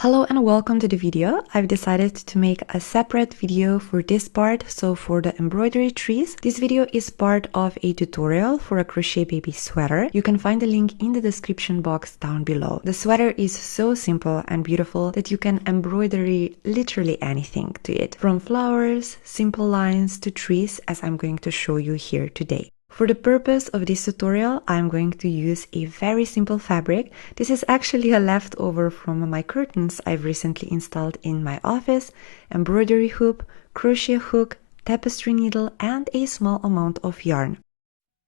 Hello and welcome to the video. I've decided to make a separate video for this part. So for the embroidery trees, this video is part of a tutorial for a crochet baby sweater. You can find the link in the description box down below. The sweater is so simple and beautiful that you can embroidery literally anything to it, from flowers, simple lines to trees, as I'm going to show you here today. For the purpose of this tutorial, I'm going to use a very simple fabric. This is actually a leftover from my curtains I've recently installed in my office, embroidery hoop, crochet hook, tapestry needle, and a small amount of yarn.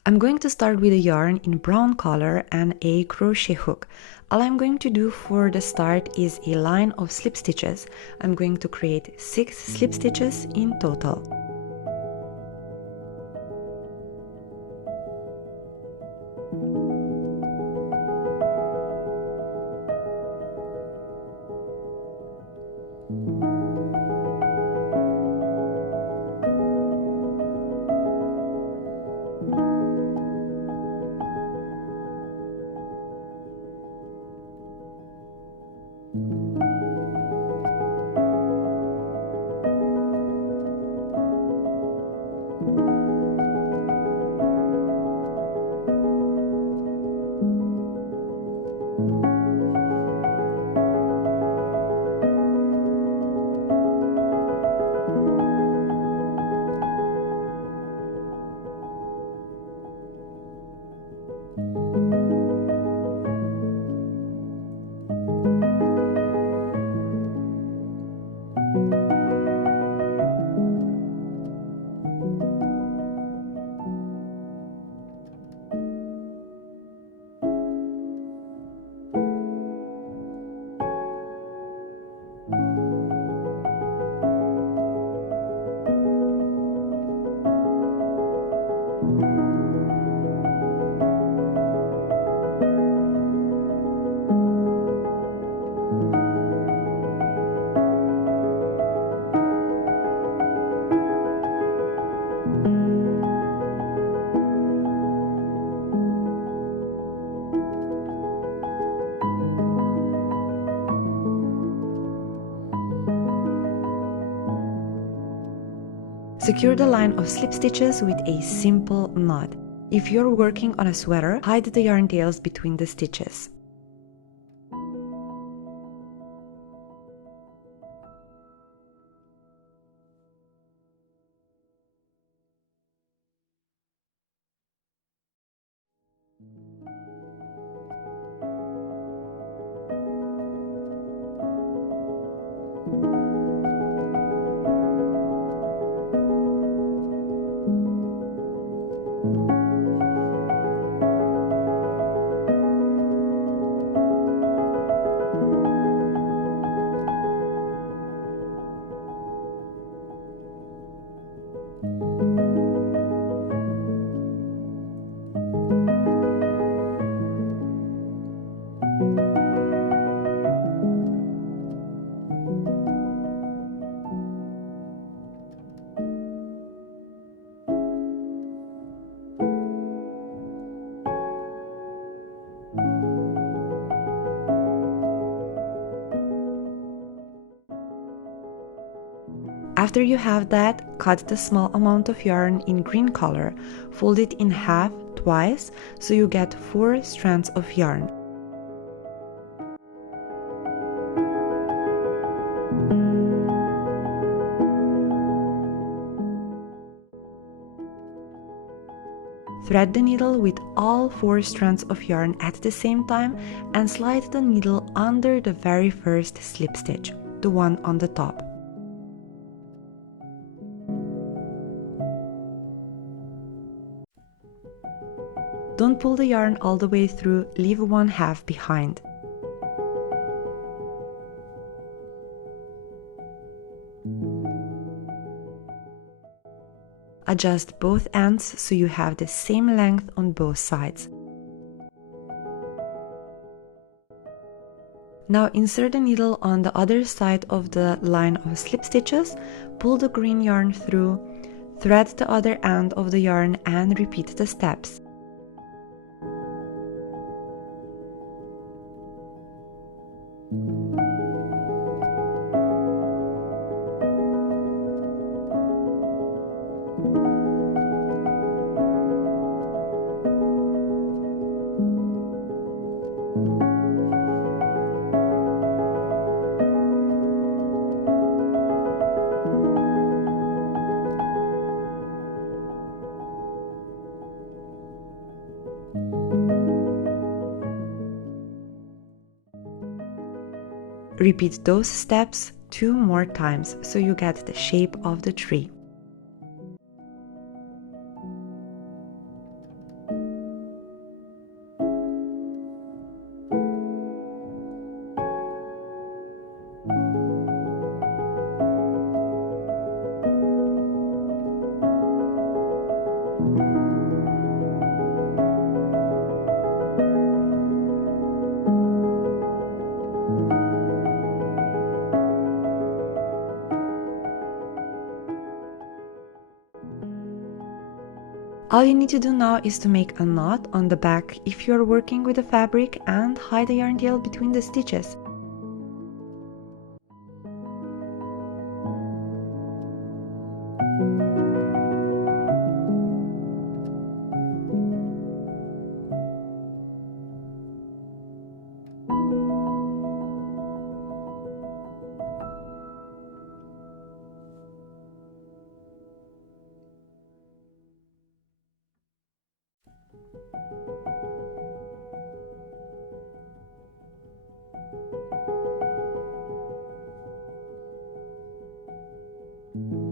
I'm going to start with a yarn in brown color and a crochet hook. All I'm going to do for the start is a line of slip stitches. I'm going to create 6 slip stitches in total. Secure the line of slip stitches with a simple knot. If you're working on a sweater, hide the yarn tails between the stitches. After you have that, cut the small amount of yarn in green color, fold it in half twice so you get 4 strands of yarn. Thread the needle with all 4 strands of yarn at the same time and slide the needle under the very first slip stitch, the one on the top. Don't pull the yarn all the way through, leave one half behind. Adjust both ends so you have the same length on both sides. Now insert the needle on the other side of the line of slip stitches, pull the green yarn through, thread the other end of the yarn and repeat the steps. Repeat those steps 2 more times so you get the shape of the tree. All you need to do now is to make a knot on the back if you are working with the fabric and hide the yarn tail between the stitches.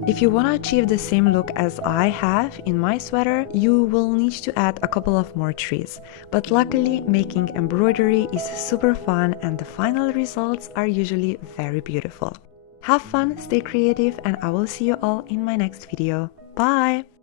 If you want to achieve the same look as I have in my sweater, you will need to add a couple of more trees. But luckily, making embroidery is super fun and the final results are usually very beautiful. Have fun, stay creative, and I will see you all in my next video. Bye!